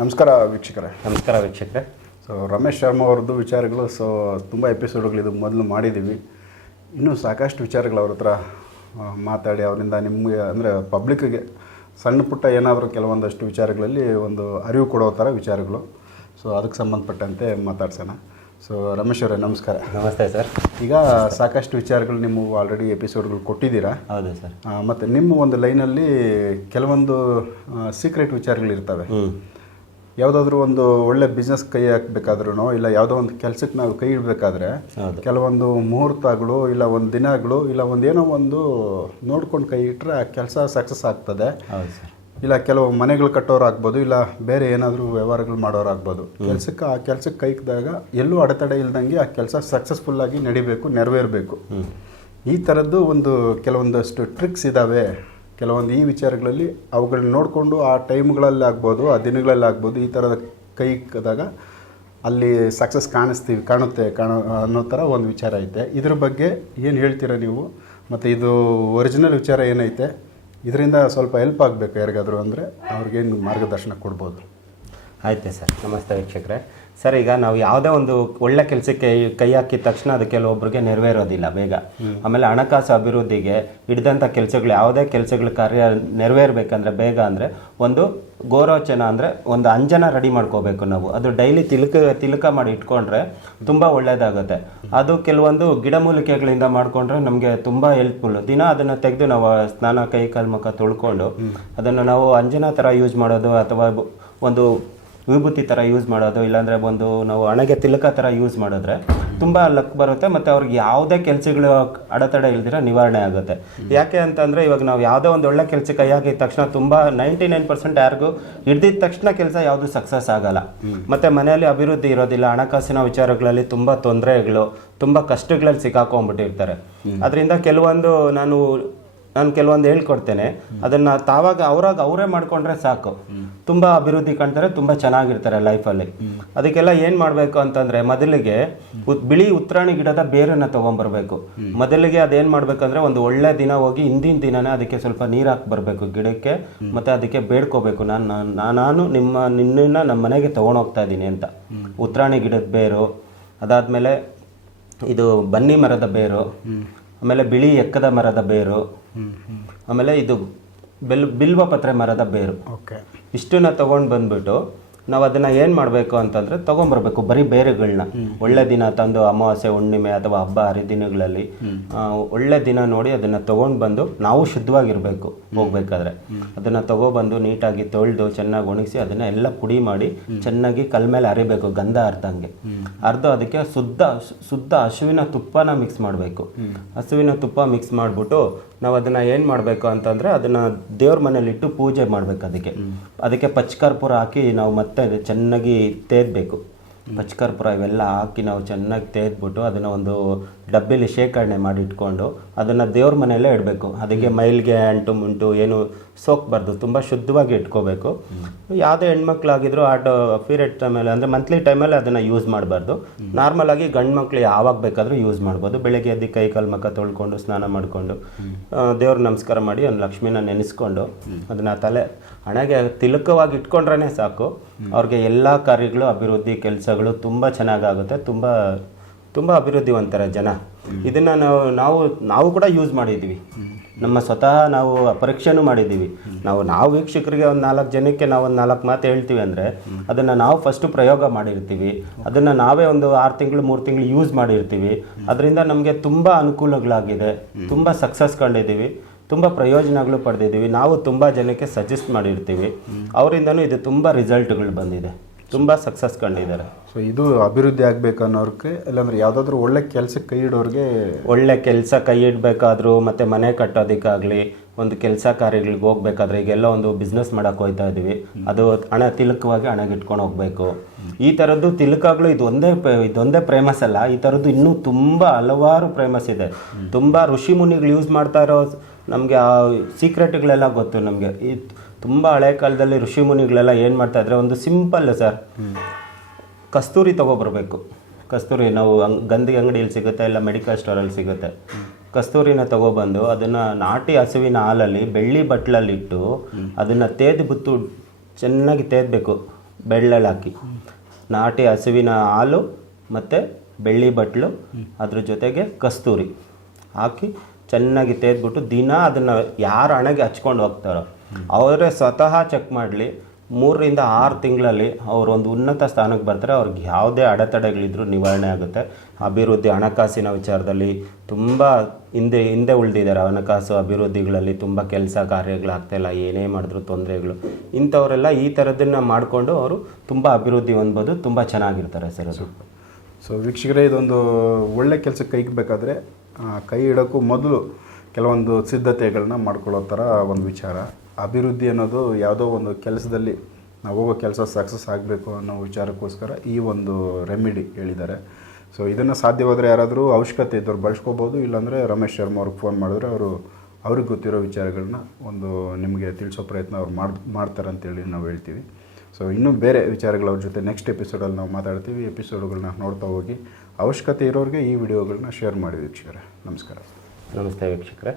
ನಮಸ್ಕಾರ ವೀಕ್ಷಕರೇ. ನಮಸ್ಕಾರ ವೀಕ್ಷಕರೇ. ಸೊ ರಮೇಶ್ ಶರ್ಮಾ ಅವ್ರದ್ದು ವಿಚಾರಗಳು ಸೊ ತುಂಬ ಎಪಿಸೋಡ್ಗಳಿದು ಮೊದಲು ಮಾಡಿದ್ದೀವಿ ಇನ್ನೂ ಸಾಕಷ್ಟು ವಿಚಾರಗಳು ಅವ್ರ ಹತ್ರ ಮಾತಾಡಿ ಅವರಿಂದ ನಿಮಗೆ ಅಂದರೆ ಪಬ್ಲಿಕ್ಗೆ ಸಣ್ಣ ಪುಟ್ಟ ಏನಾದರೂ ಕೆಲವೊಂದಷ್ಟು ವಿಚಾರಗಳಲ್ಲಿ ಒಂದು ಅರಿವು ಕೊಡೋ ಥರ ವಿಚಾರಗಳು. ಸೊ ಅದಕ್ಕೆ ಸಂಬಂಧಪಟ್ಟಂತೆ ಮಾತಾಡ್ಸೋಣ. ಸೊ ರಮೇಶ್ ಅವರೇ ನಮಸ್ಕಾರ. ನಮಸ್ತೆ ಸರ್. ಈಗ ಸಾಕಷ್ಟು ವಿಚಾರಗಳು ನಿಮ್ಮ ಆಲ್ರೆಡಿ ಎಪಿಸೋಡ್ಗಳು ಕೊಟ್ಟಿದ್ದೀರಾ? ಹೌದು ಸರ್. ಮತ್ತು ನಿಮ್ಮ ಒಂದು ಲೈನಲ್ಲಿ ಕೆಲವೊಂದು ಸೀಕ್ರೆಟ್ ವಿಚಾರಗಳಿರ್ತವೆ ಹ್ಞೂ ಯಾವುದಾದ್ರೂ ಒಂದು ಒಳ್ಳೆ ಬಿಸ್ನೆಸ್ ಕೈ ಹಾಕಬೇಕಾದ್ರೂ ಇಲ್ಲ ಯಾವುದೋ ಒಂದು ಕೆಲಸಕ್ಕೆ ನಾವು ಕೈ ಇಡಬೇಕಾದ್ರೆ ಕೆಲವೊಂದು ಮುಹೂರ್ತಗಳು ಇಲ್ಲ ಒಂದು ದಿನಗಳು ಇಲ್ಲ ಒಂದು ಏನೋ ಒಂದು ನೋಡ್ಕೊಂಡು ಕೈ ಇಟ್ಟರೆ ಆ ಕೆಲಸ ಸಕ್ಸಸ್ ಆಗ್ತದೆ. ಇಲ್ಲ ಕೆಲವು ಮನೆಗಳು ಕಟ್ಟೋರಾಗ್ಬೋದು ಇಲ್ಲ ಬೇರೆ ಏನಾದರೂ ವ್ಯವಹಾರಗಳು ಮಾಡೋರು ಆಗ್ಬೋದು ಕೆಲಸಕ್ಕೆ ಆ ಕೆಲಸಕ್ಕೆ ಕೈಕ್ದಾಗ ಎಲ್ಲೂ ಅಡೆತಡೆ ಇಲ್ದಂಗೆ ಆ ಕೆಲಸ ಸಕ್ಸಸ್ಫುಲ್ಲಾಗಿ ನಡಿಬೇಕು ನೆರವೇರಬೇಕು. ಈ ಥರದ್ದು ಒಂದು ಕೆಲವೊಂದಷ್ಟು ಟ್ರಿಕ್ಸ್ ಇದ್ದಾವೆ ಕೆಲವೊಂದು ಈ ವಿಚಾರಗಳಲ್ಲಿ ಅವುಗಳನ್ನ ನೋಡಿಕೊಂಡು ಆ ಟೈಮ್ಗಳಲ್ಲಿ ಆಗ್ಬೋದು, ಆ ದಿನಗಳಲ್ಲಿ ಆಗ್ಬೋದು, ಈ ಥರದ ಕೈ ಕದಾಗ ಅಲ್ಲಿ ಸಕ್ಸಸ್ ಕಾಣಿಸ್ತೀವಿ, ಕಾಣುತ್ತೆ, ಕಾಣೋ, ಅನ್ನೋ ಥರ ಒಂದು ವಿಚಾರ ಐತೆ. ಇದ್ರ ಬಗ್ಗೆ ಏನು ಹೇಳ್ತೀರಾ ನೀವು? ಮತ್ತು ಇದು ಒರಿಜಿನಲ್ ವಿಚಾರ ಏನೈತೆ? ಇದರಿಂದ ಸ್ವಲ್ಪ ಹೆಲ್ಪ್ ಆಗಬೇಕು ಯಾರಿಗಾದರೂ ಅಂದರೆ ಅವ್ರಿಗೇನು ಮಾರ್ಗದರ್ಶನ ಕೊಡ್ಬೋದು? ಆಯಿತು ಸರ್. ನಮಸ್ತೆ ವೀಕ್ಷಕರೇ. ಸರ್ ಈಗ ನಾವು ಯಾವುದೇ ಒಂದು ಒಳ್ಳೆ ಕೆಲಸಕ್ಕೆ ಕೈ ಹಾಕಿದ ತಕ್ಷಣ ಅದು ಕೆಲವೊಬ್ಬರಿಗೆ ನೆರವೇರೋದಿಲ್ಲ ಬೇಗ. ಆಮೇಲೆ ಹಣಕಾಸು ಅಭಿವೃದ್ಧಿಗೆ ಹಿಡಿದಂಥ ಕೆಲಸಗಳು ಯಾವುದೇ ಕೆಲಸಗಳ ಕಾರ್ಯ ನೆರವೇರಬೇಕಂದ್ರೆ ಬೇಗ ಅಂದರೆ ಒಂದು ಗೌರವಚನ ಅಂದರೆ ಒಂದು ಅಂಜನ ರೆಡಿ ಮಾಡ್ಕೋಬೇಕು ನಾವು. ಅದು ಡೈಲಿ ತಿಲಕ ತಿಲಕ ಮಾಡಿ ಇಟ್ಕೊಂಡ್ರೆ ತುಂಬ ಒಳ್ಳೆಯದಾಗುತ್ತೆ ಅದು ಕೆಲವೊಂದು ಗಿಡಮೂಲಿಕೆಗಳಿಂದ ಮಾಡಿಕೊಂಡ್ರೆ ನಮಗೆ ತುಂಬ ಹೆಲ್ಪ್ಫುಲ್ ದಿನ ಅದನ್ನು ತೆಗೆದು ನಾವು ಸ್ನಾನ ಕೈ ಕಾಲು ಮುಖ ತೊಳ್ಕೊಂಡು ಅದನ್ನು ನಾವು ಅಂಜನ ಥರ ಯೂಸ್ ಮಾಡೋದು ಅಥವಾ ಒಂದು ವಿಭೂತಿ ಥರ ಯೂಸ್ ಮಾಡೋದು ಇಲ್ಲಾಂದರೆ ಒಂದು ನಾವು ಹಣೆಗೆ ತಿಲಕ ಥರ ಯೂಸ್ ಮಾಡಿದ್ರೆ ತುಂಬ ಲಕ್ ಬರುತ್ತೆ ಮತ್ತು ಅವ್ರಿಗೆ ಯಾವುದೇ ಕೆಲಸಗಳು ಅಡೆತಡೆ ಇಲ್ದಿರ ನಿವಾರಣೆ ಆಗುತ್ತೆ. ಯಾಕೆ ಅಂತಂದರೆ ಇವಾಗ ನಾವು ಯಾವುದೋ ಒಂದು ಒಳ್ಳೆ ಕೆಲಸ ಕೈಯಾಗಿದ ತಕ್ಷಣ ತುಂಬ ನೈಂಟಿ ನೈನ್ ಪರ್ಸೆಂಟ್ ಯಾರಿಗೂ ಹಿಡ್ದಿದ ತಕ್ಷಣ ಕೆಲಸ ಯಾವುದು ಸಕ್ಸಸ್ ಆಗಲ್ಲ. ಮತ್ತು ಮನೆಯಲ್ಲಿ ಅಭಿವೃದ್ಧಿ ಇರೋದಿಲ್ಲ ಹಣಕಾಸಿನ ವಿಚಾರಗಳಲ್ಲಿ ತುಂಬ ತೊಂದರೆಗಳು ತುಂಬ ಕಷ್ಟಗಳಲ್ಲಿ ಸಿಕ್ಕಾಕೊಂಡ್ಬಿಟ್ಟಿರ್ತಾರೆ. ಅದರಿಂದ ಕೆಲವೊಂದು ನಾನು ನಾನು ಕೆಲವೊಂದು ಹೇಳ್ಕೊಡ್ತೇನೆ. ಅದನ್ನ ತಾವಾಗ ಅವ್ರಾಗ ಅವರೇ ಮಾಡ್ಕೊಂಡ್ರೆ ಸಾಕು. ತುಂಬಾ ಅಭಿವೃದ್ಧಿ ಕಾಣ್ತಾರೆ, ತುಂಬಾ ಚೆನ್ನಾಗಿರ್ತಾರೆ ಲೈಫಲ್ಲಿ. ಅದಕ್ಕೆಲ್ಲ ಏನ್ ಮಾಡ್ಬೇಕು ಅಂತಂದ್ರೆ ಮೊದಲಿಗೆ ಬಿಳಿ ಉತ್ತರಾಣಿ ಗಿಡದ ಬೇರನ್ನ ತಗೊಂಡ್ಬರ್ಬೇಕು ಮೊದಲಿಗೆ ಅದೇನ್ ಮಾಡ್ಬೇಕಂದ್ರೆ ಒಂದು ಒಳ್ಳೆ ದಿನ ಹೋಗಿ ಹಿಂದಿನ ದಿನನೇ ಅದಕ್ಕೆ ಸ್ವಲ್ಪ ನೀರ್ ಹಾಕಿ ಬರ್ಬೇಕು ಗಿಡಕ್ಕೆ, ಮತ್ತೆ ಅದಕ್ಕೆ ಬೇಡ್ಕೋಬೇಕು. ನಾನು- ನಾನು ನಿಮ್ಮ ನಿನ್ನ ನಮ್ಮ ಮನೆಗೆ ತಗೊಂಡೋಗ್ತಾ ಇದ್ದೀನಿ ಅಂತ. ಉತ್ತರಾಣಿ ಗಿಡದ ಬೇರು, ಅದಾದ್ಮೇಲೆ ಇದು ಬನ್ನಿ ಮರದ ಬೇರು, ಆಮೇಲೆ ಬಿಳಿ ಎಕ್ಕದ ಮರದ ಬೇರು ಆಮೇಲೆ ಇದು ಬೆಲ್ ಬಿಲ್ವ ಪತ್ರೆ ಮರದ ಬೇರು. ಓಕೆ. ಇಷ್ಟನ್ನ ತೊಗೊಂಡು ಬಂದ್ಬಿಟ್ಟು ನಾವು ಅದನ್ನು ಏನು ಮಾಡಬೇಕು ಅಂತಂದ್ರೆ ತೊಗೊಂಬರ್ಬೇಕು ಬರೀ ಬೇರುಗಳನ್ನ ಒಳ್ಳೆ ದಿನ ತಂದು ಅಮಾವಾಸ್ಯೆ ಹುಣ್ಣಿಮೆ ಅಥವಾ ಹಬ್ಬ ಹರಿದಿನಗಳಲ್ಲಿ ಒಳ್ಳೆ ದಿನ ನೋಡಿ ಅದನ್ನ ತೊಗೊಂಡು ಬಂದು ನಾವು ಶುದ್ಧವಾಗಿರಬೇಕು ಹೋಗ್ಬೇಕಾದ್ರೆ. ಅದನ್ನ ತೊಗೊಬಂದು ನೀಟಾಗಿ ತೊಳೆದು ಚೆನ್ನಾಗಿ ಒಣಗಿಸಿ ಅದನ್ನು ಎಲ್ಲ ಪುಡಿ ಮಾಡಿ ಚೆನ್ನಾಗಿ ಕಲ್ ಮೇಲೆ ಅರಿಬೇಕು ಗಂಧ ಅರ್ಧಂಗೆ. ಅರ್ಧ ಅದಕ್ಕೆ ಶುದ್ಧ ಶುದ್ಧ ಹಸುವಿನ ತುಪ್ಪನ ಮಿಕ್ಸ್ ಮಾಡಬೇಕು. ಹಸುವಿನ ತುಪ್ಪ ಮಿಕ್ಸ್ ಮಾಡಿಬಿಟ್ಟು ನಾವು ಅದನ್ನು ಏನು ಮಾಡಬೇಕು ಅಂತಂದರೆ ಅದನ್ನು ದೇವ್ರ ಮನೇಲಿಟ್ಟು ಪೂಜೆ ಮಾಡಬೇಕು ಅದಕ್ಕೆ. ಅದಕ್ಕೆ ಪಚ್ಕರ್ಪುರ ಹಾಕಿ ನಾವು ಮತ್ತೆ ಚೆನ್ನಾಗಿ ತೇದ್ಬೇಕು. ಪಚ್ಕರ್ಪುರ ಇವೆಲ್ಲ ಹಾಕಿ ನಾವು ಚೆನ್ನಾಗಿ ತೇದ್ಬಿಟ್ಟು ಅದನ್ನ ಒಂದು ಡಬ್ಬಿಲಿ ಶೇಖರಣೆ ಮಾಡಿ ಇಟ್ಕೊಂಡು ಅದನ್ನ ದೇವ್ರ ಮನೆಯಲ್ಲೇ ಇಡಬೇಕು. ಅದಕ್ಕೆ ಮೈಲ್ಗೆ ಅಂಟು ಮುಂಟು ಏನು ಸೋಕ್ಬಾರ್ದು ತುಂಬ ಶುದ್ಧವಾಗಿ ಇಟ್ಕೋಬೇಕು. ಯಾವುದೇ ಹೆಣ್ಮಕ್ಳಾಗಿದ್ರು ಆ ಪೀರಿಯಡ್ ಟೈಮಲ್ಲಿ ಅಂದರೆ ಮಂತ್ಲಿ ಟೈಮಲ್ಲಿ ಅದನ್ನು ಯೂಸ್ ಮಾಡಬಾರ್ದು. ನಾರ್ಮಲ್ ಆಗಿ ಗಂಡು ಮಕ್ಳು ಯಾವಾಗ ಬೇಕಾದರೂ ಯೂಸ್ ಮಾಡ್ಬೋದು. ಬೆಳಗ್ಗೆ ಎದ್ದು ಕೈ ಕಾಲು ಮುಖ ತೊಳ್ಕೊಂಡು ಸ್ನಾನ ಮಾಡಿಕೊಂಡು ದೇವ್ರ ನಮಸ್ಕಾರ ಮಾಡಿ ಒಂದು ಲಕ್ಷ್ಮಿನ ನೆನೆಸ್ಕೊಂಡು ಅದನ್ನ ತಲೆ ಹಣೆಗೆ ತಿಲಕವಾಗಿ ಇಟ್ಕೊಂಡ್ರೇ ಸಾಕು. ಅವ್ರಿಗೆ ಎಲ್ಲ ಕಾರ್ಯಗಳು ಅಭಿವೃದ್ಧಿ ಕೆಲಸಗಳು ತುಂಬ ಚೆನ್ನಾಗಾಗುತ್ತೆ, ತುಂಬ ತುಂಬ ಅಭಿವೃದ್ಧಿವಂತರ ಜನ. ಇದನ್ನ ನಾವು ನಾವು ನಾವು ಕೂಡ ಯೂಸ್ ಮಾಡಿದ್ದೀವಿ. ನಮ್ಮ ಸ್ವತಃ ನಾವು ಪರೀಕ್ಷೆನೂ ಮಾಡಿದ್ದೀವಿ. ನಾವು ನಾವು ವೀಕ್ಷಕರಿಗೆ ಒಂದು ನಾಲ್ಕು ಜನಕ್ಕೆ ನಾವು ಒಂದು ನಾಲ್ಕು ಮಾತು ಹೇಳ್ತೀವಿ ಅಂದರೆ, ಅದನ್ನು ನಾವು ಫಸ್ಟು ಪ್ರಯೋಗ ಮಾಡಿರ್ತೀವಿ. ಅದನ್ನು ನಾವೇ ಒಂದು ಆರು ತಿಂಗಳು, ಮೂರು ತಿಂಗಳು ಯೂಸ್ ಮಾಡಿರ್ತೀವಿ. ಅದರಿಂದ ನಮಗೆ ತುಂಬ ಅನುಕೂಲಗಳಾಗಿದೆ. ತುಂಬ ಸಕ್ಸಸ್ ಕಂಡಿದ್ದೀವಿ. ತುಂಬ ಪ್ರಯೋಜನಗಳು ಪಡೆದಿದ್ದೀವಿ. ನಾವು ತುಂಬ ಜನಕ್ಕೆ ಸಜೆಸ್ಟ್ ಮಾಡಿರ್ತೀವಿ. ಅವರಿಂದನೂ ಇದು ತುಂಬ ರಿಸಲ್ಟ್ಗಳು ಬಂದಿದೆ. ತುಂಬ ಸಕ್ಸಸ್ ಕಂಡಿದ್ದಾರೆ. ಸೊ ಇದು ಅಭಿವೃದ್ಧಿ ಆಗಬೇಕು ಅನ್ನೋರ್ಗೆ ಇಲ್ಲಾಂದ್ರೆ ಯಾವುದಾದ್ರೂ ಒಳ್ಳೆ ಕೆಲಸಕ್ಕೆ ಕೈ ಇಡೋರಿಗೆ ಒಳ್ಳೆ ಕೆಲಸ ಕೈ ಇಡಬೇಕಾದ್ರೂ ಮತ್ತು ಮನೆ ಕಟ್ಟೋದಕ್ಕಾಗಲಿ ಒಂದು ಕೆಲಸ ಕಾರ್ಯಗಳಿಗೆ ಹೋಗ್ಬೇಕಾದ್ರೆ ಈಗೆಲ್ಲ ಒಂದು ಬಿಸ್ನೆಸ್ ಮಾಡಕ್ ಹೋಗ್ತಾ ಇದ್ದೀವಿ ಅದು ಹಣ ತಿಲಕವಾಗಿ ಹಣಗಿಟ್ಕೊಂಡು ಹೋಗ್ಬೇಕು. ಈ ಥರದ್ದು ತಿಲಕಗಳು ಇದೊಂದೇ ಇದೊಂದೇ ಪ್ರೇಮಸ್ ಅಲ್ಲ ಈ ಥರದ್ದು ಇನ್ನೂ ತುಂಬ ಹಲವಾರು ಪ್ರೇಮಸ್ ಇದೆ. ತುಂಬ ಋಷಿ ಮುನಿಗಳು ಯೂಸ್ ಮಾಡ್ತಾ ಇರೋ ನಮಗೆ ಆ ಸೀಕ್ರೆಟ್ಗಳೆಲ್ಲ ಗೊತ್ತು ನಮಗೆ. ಈ ತುಂಬ ಹಳೆ ಕಾಲದಲ್ಲಿ ಋಷಿ ಮುನಿಗಳೆಲ್ಲ ಏನು ಮಾಡ್ತಾ ಇದ್ರೆ ಒಂದು ಸಿಂಪಲ್ ಸರ್. ಕಸ್ತೂರಿ ತೊಗೊಬರ್ಬೇಕು ಕಸ್ತೂರಿ ನಾವು ಅಂಗ್, ಗಂಧಿ ಅಂಗಡಿಯಲ್ಲಿ ಸಿಗುತ್ತೆ, ಇಲ್ಲ ಮೆಡಿಕಲ್ ಸ್ಟೋರಲ್ಲಿ ಸಿಗುತ್ತೆ. ಕಸ್ತೂರಿನ ತಗೊಬಂದು ಅದನ್ನು ನಾಟಿ ಹಸುವಿನ ಹಾಲಲ್ಲಿ, ಬೆಳ್ಳಿ ಬಟ್ಲಲ್ಲಿಟ್ಟು ಅದನ್ನು ತೇದು ಬಿತ್ತು ಚೆನ್ನಾಗಿ ತೇದ್ಬೇಕು ಬೆಳ್ಳಲ್ಲಿ ಹಾಕಿ. ನಾಟಿ ಹಸುವಿನ ಹಾಲು ಮತ್ತು ಬೆಳ್ಳಿ ಬಟ್ಲು, ಅದ್ರ ಜೊತೆಗೆ ಕಸ್ತೂರಿ ಹಾಕಿ ಚೆನ್ನಾಗಿ ತೇದ್ಬಿಟ್ಟು ದಿನ ಅದನ್ನು ಯಾರು ಹಣೆಗೆ ಹಚ್ಕೊಂಡು ಹೋಗ್ತಾರೋ, ಅವರೇ ಸ್ವತಃ ಚೆಕ್ ಮಾಡಲಿ. ಮೂರರಿಂದ ಆರು ತಿಂಗಳಲ್ಲಿ ಅವರು ಒಂದು ಉನ್ನತ ಸ್ಥಾನಕ್ಕೆ ಬರ್ತಾರೆ. ಅವ್ರಿಗೆ ಯಾವುದೇ ಅಡೆತಡೆಗಳಿದ್ರೂ ನಿವಾರಣೆ ಆಗುತ್ತೆ. ಅಭಿವೃದ್ಧಿ ಹಣಕಾಸಿನ ವಿಚಾರದಲ್ಲಿ ತುಂಬ ಹಿಂದೆ ಹಿಂದೆ ಉಳಿದಿದ್ದಾರೆ. ಹಣಕಾಸು ಅಭಿವೃದ್ಧಿಗಳಲ್ಲಿ ತುಂಬ ಕೆಲಸ ಕಾರ್ಯಗಳಾಗ್ತಾಯಿಲ್ಲ ಏನೇ ಮಾಡಿದ್ರು ತೊಂದರೆಗಳು. ಇಂಥವರೆಲ್ಲ ಈ ಥರದನ್ನು ಮಾಡಿಕೊಂಡು ಅವರು ತುಂಬ ಅಭಿವೃದ್ಧಿ ಹೊಂದ್ಬೋದು. ತುಂಬ ಚೆನ್ನಾಗಿರ್ತಾರೆ ಸರ್ ಅದು. ಸೊ ವೀಕ್ಷಕರೇ, ಇದೊಂದು ಒಳ್ಳೆ ಕೆಲಸಕ್ಕೆ ಕೈಗಬೇಕಾದ್ರೆ ಕೈ ಇಡೋಕ್ಕೂ ಮೊದಲು ಕೆಲವೊಂದು ಸಿದ್ಧತೆಗಳನ್ನ ಮಾಡ್ಕೊಳ್ಳೋ ಥರ ಒಂದು ವಿಚಾರ. ಅಭಿವೃದ್ಧಿ ಅನ್ನೋದು ಯಾವುದೋ ಒಂದು ಕೆಲಸದಲ್ಲಿ ನಾವು ಹೋಗೋ ಕೆಲಸ ಸಕ್ಸಸ್ ಆಗಬೇಕು ಅನ್ನೋ ವಿಚಾರಕ್ಕೋಸ್ಕರ ಈ ಒಂದು ರೆಮಿಡಿ ಹೇಳಿದ್ದಾರೆ. ಸೊ ಇದನ್ನು ಸಾಧ್ಯವಾದರೆ ಯಾರಾದರೂ ಅವಶ್ಯಕತೆ ಇದ್ದವ್ರು ಬಳಸ್ಕೋಬೋದು, ಇಲ್ಲಾಂದರೆ ರಮೇಶ್ ಶರ್ಮಾ ಅವ್ರಿಗೆ ಫೋನ್ ಮಾಡಿದ್ರೆ ಅವರು, ಅವ್ರಿಗೆ ಗೊತ್ತಿರೋ ವಿಚಾರಗಳನ್ನ ಒಂದು ನಿಮಗೆ ತಿಳಿಸೋ ಪ್ರಯತ್ನ ಅವ್ರು ಮಾಡಿ, ಮಾಡ್ತಾರೆ ಅಂತೇಳಿ ನಾವು ಹೇಳ್ತೀವಿ. ಸೊ ಇನ್ನೂ ಬೇರೆ ವಿಚಾರಗಳ ಅವ್ರ ಜೊತೆ ನೆಕ್ಸ್ಟ್ ಎಪಿಸೋಡಲ್ಲಿ ನಾವು ಮಾತಾಡ್ತೀವಿ. ಎಪಿಸೋಡ್ಗಳನ್ನ ನೋಡ್ತಾ ಹೋಗಿ, ಅವಶ್ಯಕತೆ ಇರೋರಿಗೆ ಈ ವಿಡಿಯೋಗಳನ್ನ ಶೇರ್ ಮಾಡಿ ವೀಕ್ಷಕರೇ. ನಮಸ್ಕಾರ. ನಮಸ್ತೆ ವೀಕ್ಷಕರೇ.